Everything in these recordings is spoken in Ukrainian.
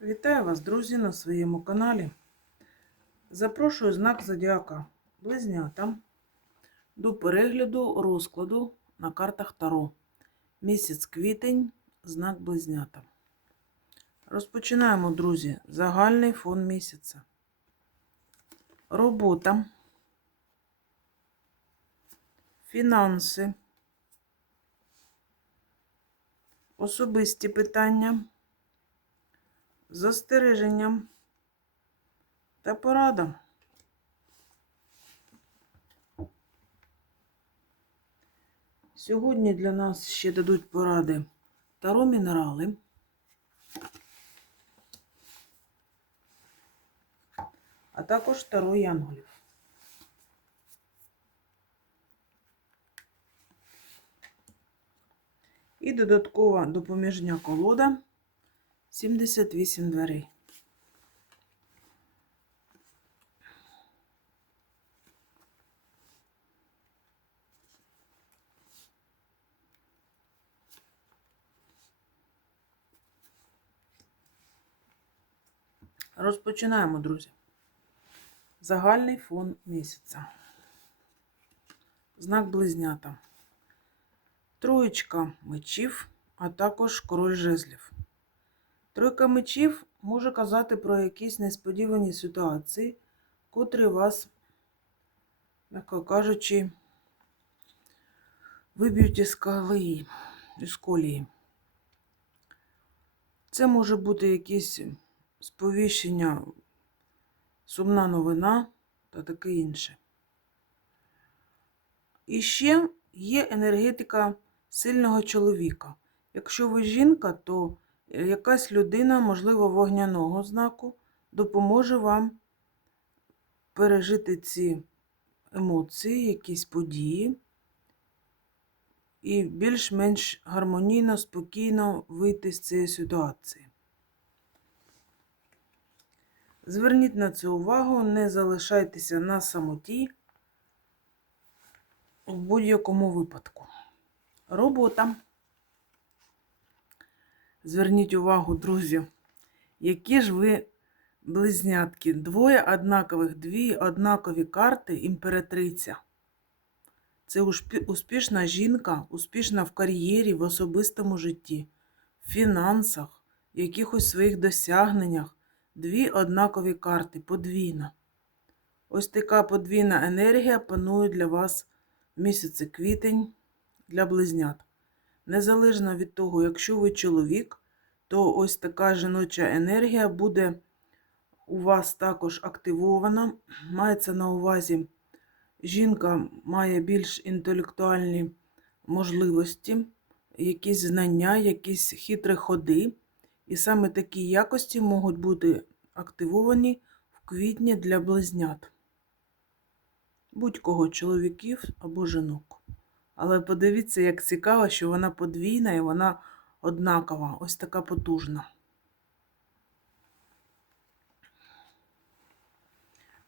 Вітаю вас, друзі, на своєму каналі. Запрошую знак Зодіака Близнята до перегляду розкладу на картах Таро. Місяць квітень, знак Близнята. Розпочинаємо, друзі, загальний фон місяця. Робота, фінанси, особисті питання застереженням та порада. Сьогодні для нас ще дадуть поради таро мінерали. А також таро янголів. І додаткова допоміжня колода 78 дверей. Розпочинаємо, друзі. Загальний фон місяця. Знак близнята. Троєчка мечів, а також король жезлів. Тройка мечів може казати про якісь несподівані ситуації, котрі вас, м'яко кажучи, виб'ють із колії, із колії. Це може бути якісь сповіщення, сумна новина та таке інше. І ще є енергетика сильного чоловіка. Якщо ви жінка, то якась людина, можливо, вогняного знаку, допоможе вам пережити ці емоції, якісь події і більш-менш гармонійно, спокійно вийти з цієї ситуації. Зверніть на це увагу, не залишайтеся на самоті в будь-якому випадку. Робота. Зверніть увагу, друзі, які ж ви близнятки. Двоє однакових, дві однакові карти імператриця. Це успішна жінка, успішна в кар'єрі, в особистому житті, в фінансах, в якихось своїх досягненнях. Дві однакові карти, подвійна. Ось така подвійна енергія панує для вас в місяці квітень для близнят. Незалежно від того, якщо ви чоловік, то ось така жіноча енергія буде у вас також активована. Мається на увазі, жінка має більш інтелектуальні можливості, якісь знання, якісь хитрі ходи. І саме такі якості можуть бути активовані в квітні для близнят. Будь-кого чоловіків або жінок. Але подивіться, як цікаво, що вона подвійна і вона однакова, ось така потужна.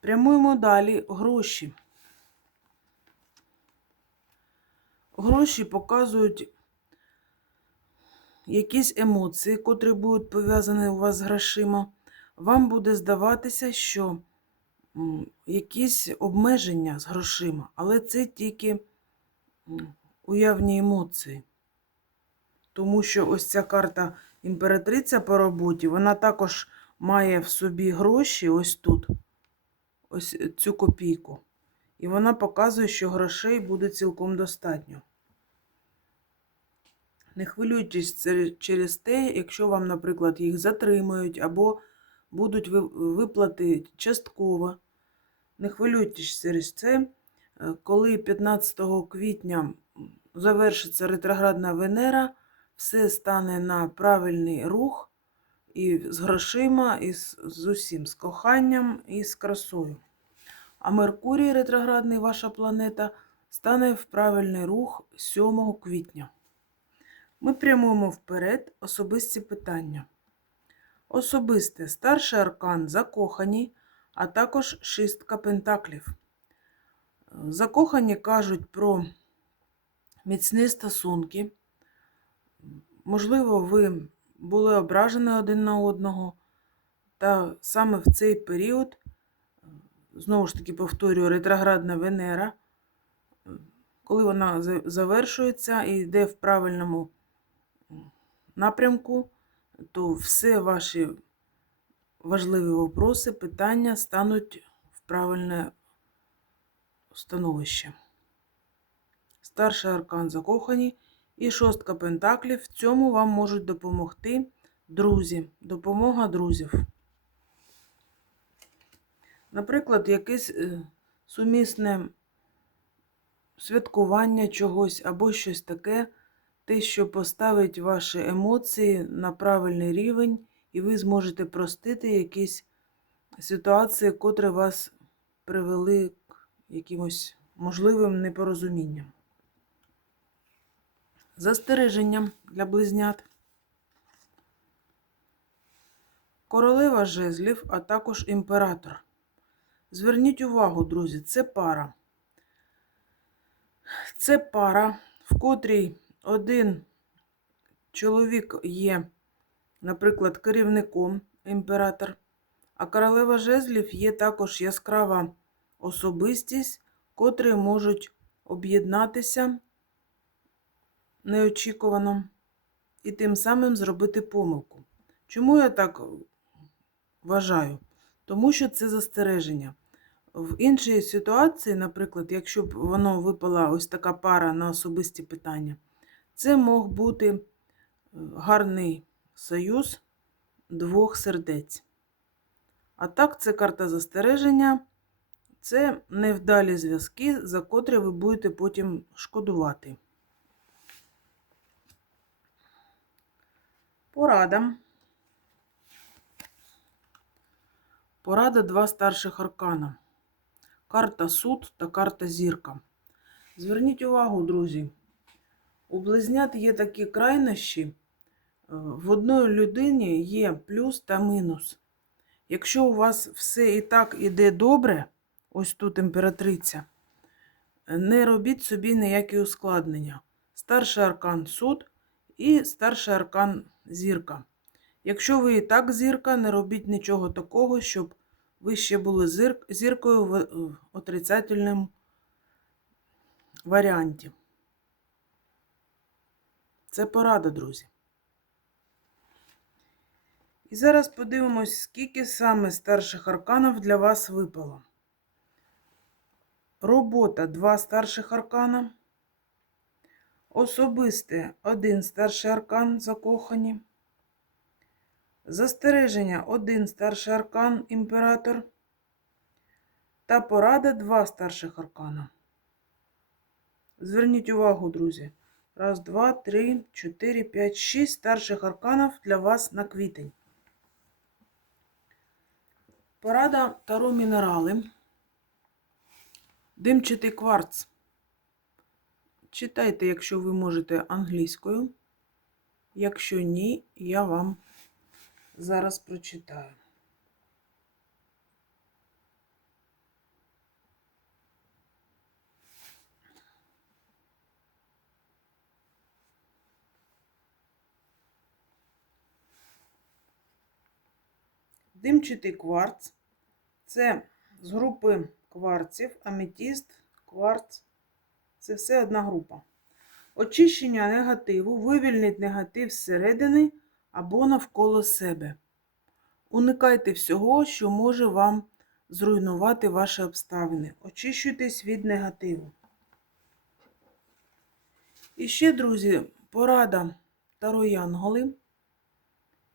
Прямуємо далі гроші. Гроші показують якісь емоції, котрі будуть пов'язані у вас з грошима. Вам буде здаватися, що якісь обмеження з грошима, але це тільки уявні емоції. Тому що ось ця карта імператриця по роботі, вона також має в собі гроші ось тут, ось цю копійку. І вона показує, що грошей буде цілком достатньо. Не хвилюйтесь через те, якщо вам, наприклад, їх затримають або будуть виплати частково. Не хвилюйтесь через це. Коли 15 квітня завершиться ретроградна Венера, все стане на правильний рух і з грошима, і з усім, з коханням і з красою. А Меркурій, ретроградний ваша планета, стане в правильний рух 7 квітня. Ми прямуємо вперед особисті питання. Особисте старший аркан закохані, а також шістка пентаклів. Закохані кажуть про міцні стосунки. Можливо, ви були ображені один на одного, Та саме в цей період, знову ж таки повторюю, ретроградна Венера, коли вона завершується і йде в правильному напрямку, то все ваші важливі вопроси, питання стануть в правильне становище. Старший аркан закохані і шостка пентаклів. В цьому вам можуть допомогти друзі, допомога друзів. Наприклад, якесь е, сумісне святкування чогось або щось таке, те, що поставить ваші емоції на правильний рівень, і ви зможете простити якісь ситуації, котрі вас привели якимось можливим непорозумінням. Застереженням для близнят. Королева жезлів, а також імператор. Зверніть увагу, друзі, це пара. Це пара, в котрій один чоловік є, наприклад, керівником імператор, а королева жезлів є також яскрава особистість, котрі можуть об'єднатися неочікувано і тим самим зробити помилку. Чому я так вважаю? Тому що це застереження. В іншій ситуації, наприклад, якщо б воно випала ось така пара на особисті питання, це мог бути е, гарний союз двох сердець. А так, це карта застереження, це невдалі зв'язки, за котрі ви будете потім шкодувати. Порада. Порада два старших аркана. Карта суд та карта зірка. Зверніть увагу, друзі. У близнят є такі крайнощі. е, В одної людині є плюс та мінус. Якщо у вас все і так іде добре, ось тут імператриця, не робіть собі ніякі ускладнення. Старший аркан суд і старший аркан зірка. Якщо ви і так зірка, не робіть нічого такого, щоб ви ще були зір... зіркою в отрицательному варіанті. Це порада, друзі. І зараз подивимось, скільки саме старших арканів для вас випало. Робота два старших аркана. Особисте один старший аркан закохані. Застереження один старший аркан імператор. Та порада два старших аркана. Зверніть увагу, друзі. Раз, два, три, чотири, п'ять, шість старших арканів для вас на квітень. Порада таро мінерали. Димчатий кварц. Читайте, якщо ви можете англійською. Якщо ні, я вам зараз прочитаю. Димчатий кварц це з групи кварців, аметіст, кварц. Це все одна група. Очищення негативу, вивільнить негатив зсередини або навколо себе. Уникайте всього, що може вам зруйнувати ваші обставини. Очищуйтесь від негативу. І ще, друзі, порада Таро Янголи.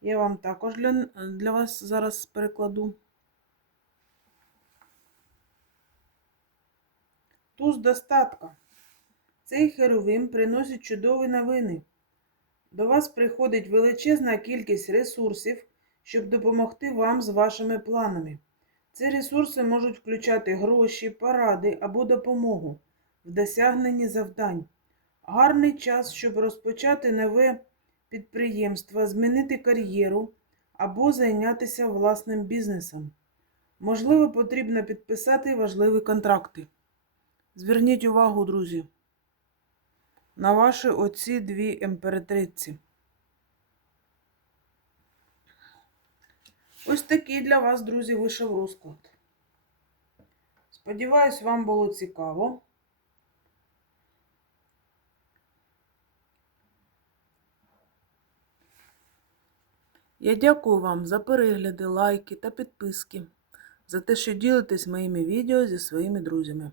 Я вам також для, для вас зараз перекладу. Туз достатка. Цей херовим приносить чудові новини. До вас приходить величезна кількість ресурсів, щоб допомогти вам з вашими планами. Ці ресурси можуть включати гроші, поради або допомогу в досягненні завдань. Гарний час, щоб розпочати нове підприємство, змінити кар'єру або зайнятися власним бізнесом. Можливо, потрібно підписати важливі контракти. Зверніть увагу, друзі, на ваші оці дві імператриці. Ось такий для вас, друзі, вийшов розклад. Сподіваюсь, вам було цікаво. Я дякую вам за перегляди, лайки та підписки, за те, що ділитесь моїми відео зі своїми друзями.